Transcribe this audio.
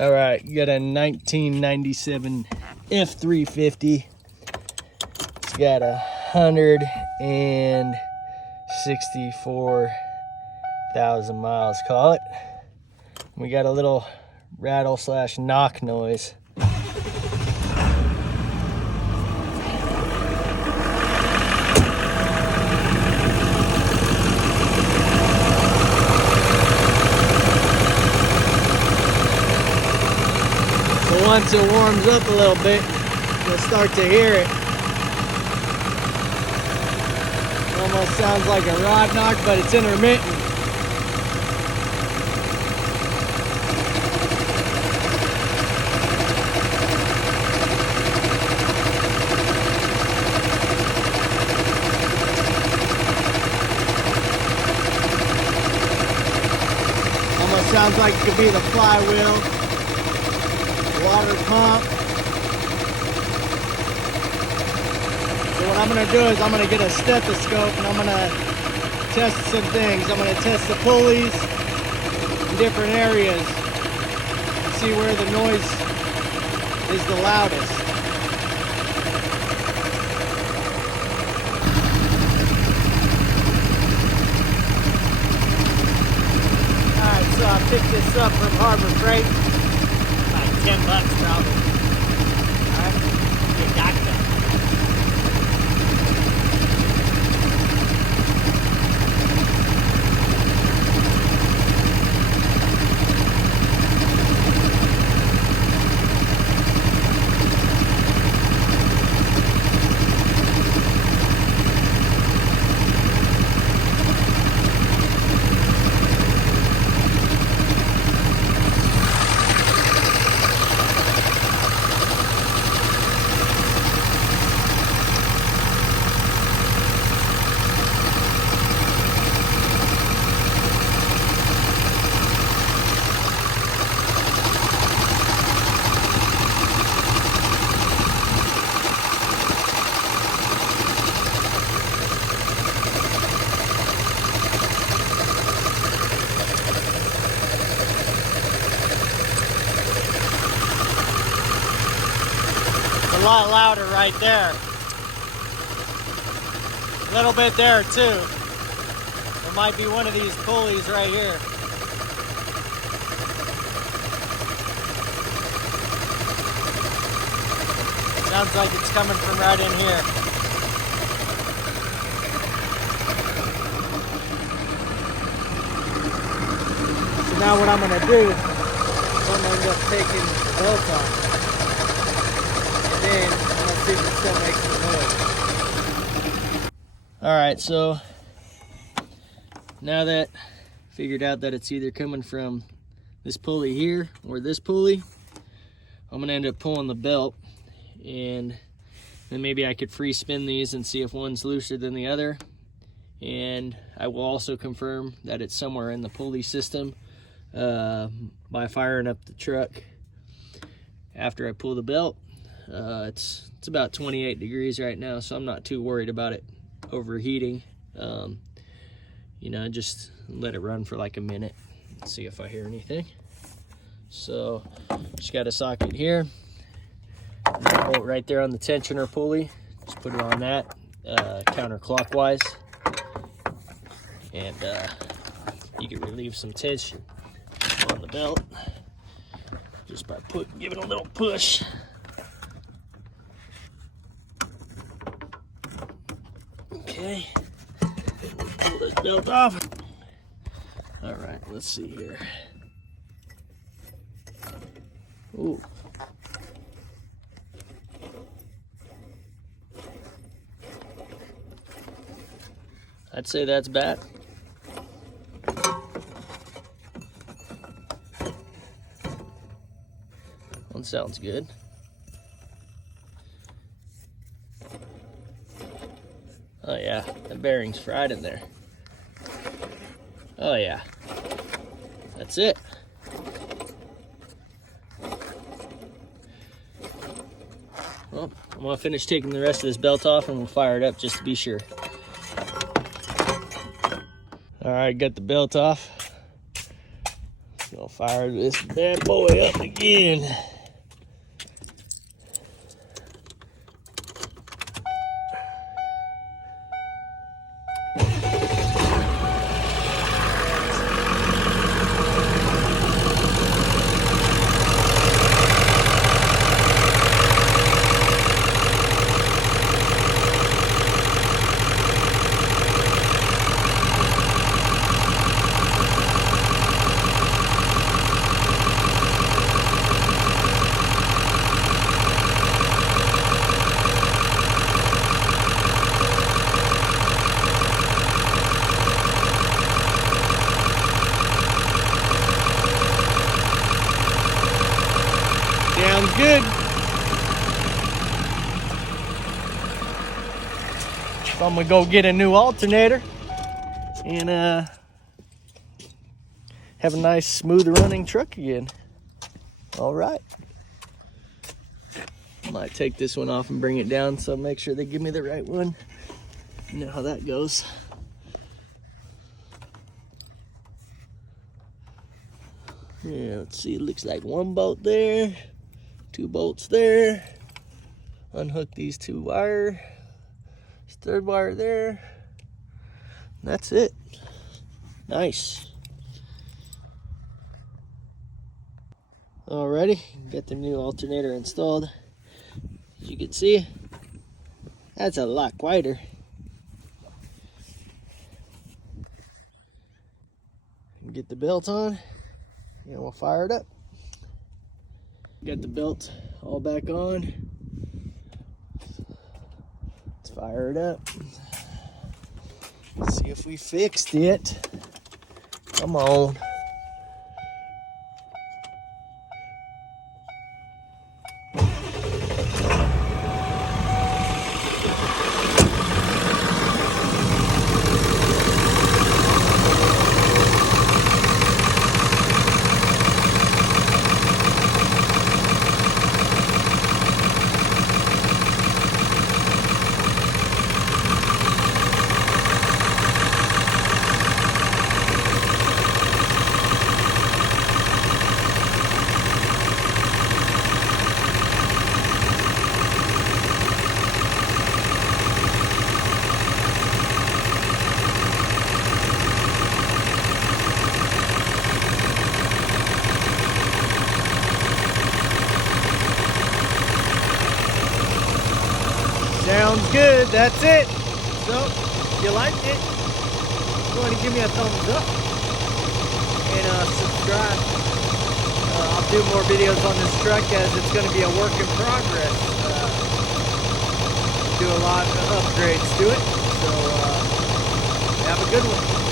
All right, you got a 1997 F350. It's got 164,000 miles, call it. We got a little rattle / knock noise. So once it warms up a little bit, you'll start to hear it. Almost sounds like a rod knock, but it's intermittent. Almost sounds like it could be the flywheel, water pump. So what I'm going to do is I'm going to get a stethoscope and I'm going to test some things. I'm going to test the pulleys in different areas and see where the noise is the loudest. Alright, so I picked this up from Harbor Freight. About $10 probably. Alright, you got that. A lot louder right there. A little bit there too. There might be one of these pulleys right here. Sounds like it's coming from right in here. So now what I'm going to do is I'm going to end up taking the belt off. Then I'm gonna see if it still makes the noise. Alright, so now that I figured out that it's either coming from this pulley here or this pulley, I'm gonna end up pulling the belt, and then maybe I could free spin these and see if one's looser than the other. And I will also confirm that it's somewhere in the pulley system by firing up the truck after I pull the belt. It's about 28 degrees right now, so I'm not too worried about it overheating. You know, just let it run for like a minute and see if I hear anything. So just got a socket here, bolt right there on the tensioner pulley. Just put it on that counterclockwise, and you can relieve some tension on the belt just by giving it a little push. Okay, pull this belt off. All right, let's see here. Ooh. I'd say that's bad. One sounds good. Oh yeah, that bearing's fried in there. Oh yeah, that's it. Well, I'm gonna finish taking the rest of this belt off and we'll fire it up just to be sure. All right, got the belt off. So I'll fire this bad boy up again. Sounds good. So I'm gonna go get a new alternator and have a nice smooth running truck again. All right. Might take this one off and bring it down so make sure they give me the right one. You know how that goes. Yeah, let's see, it looks like one bolt there, 2 bolts there. Unhook these 2 wires. Third wire there. That's it. Nice. Alrighty, got the new alternator installed. As you can see, that's a lot quieter. Get the belt on and we'll fire it up. Got the belt all back on. Let's fire it up. Let's see if we fixed it. Come on. Sounds good, that's it. So, if you liked it, go ahead and give me a thumbs up and subscribe. I'll do more videos on this truck as it's going to be a work in progress. Do a lot of upgrades to it, so have a good one.